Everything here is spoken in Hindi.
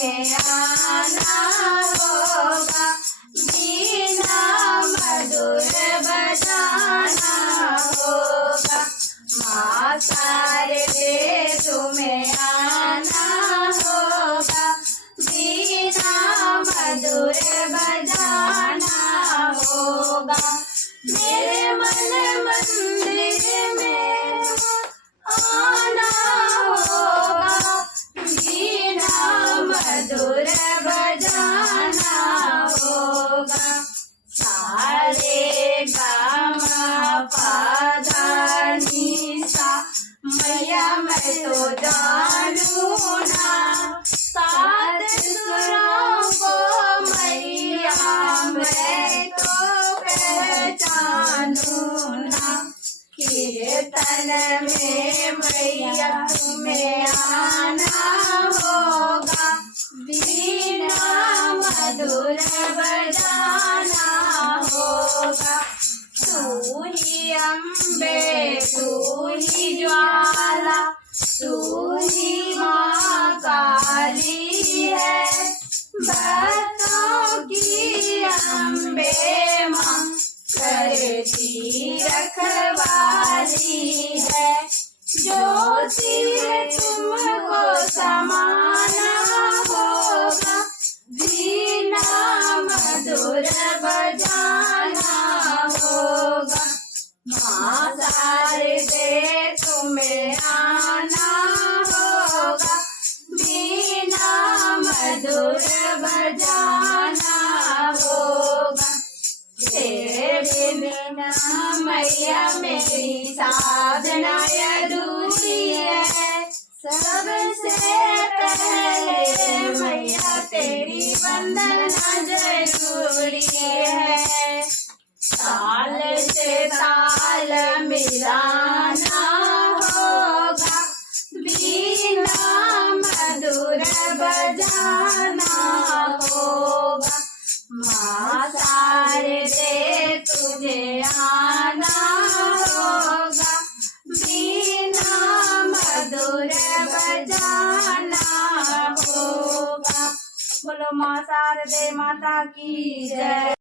तुम्हें आना होगा, बीना मधुर बजाना होगा। माँ शारदे तुम्हें आना होगा, बीना मधुर बजाना होगा। मेरे मन मंदिर में आना होगा, बीना मधुर बजाना होगा। सारे गामा पाधा निसा मैया मैं तो जानू ना, सात सुरों को मैया मैं तो पहचानू ना। कीर्तन में मैया तुम्हें आना होगा, बीना मधुर बजाना होगा। तू ही अम्बे तू ही ज्वाला, तू ही माँ काली है। भक्तों की अम्बे माँ करती रखवाली है। ज्योति में तुमको समाना होगा, बीना मधुर बजाना होगा। माँ शारदे तुम्हें आना होगा, बीना मधुर बजाना होगा। तेरे बिना मैया मेरी साधना अधूरी है। सबसे पहले मैया तेरी वंदना जरूरी है। ताल से ताल मिलाना होगा, बीना मधुर बजाना होगा। माँ शारदे तुझे आना होगा, बीना मधुर बजाना होगा। बोलो माँ शारदे माता की जय।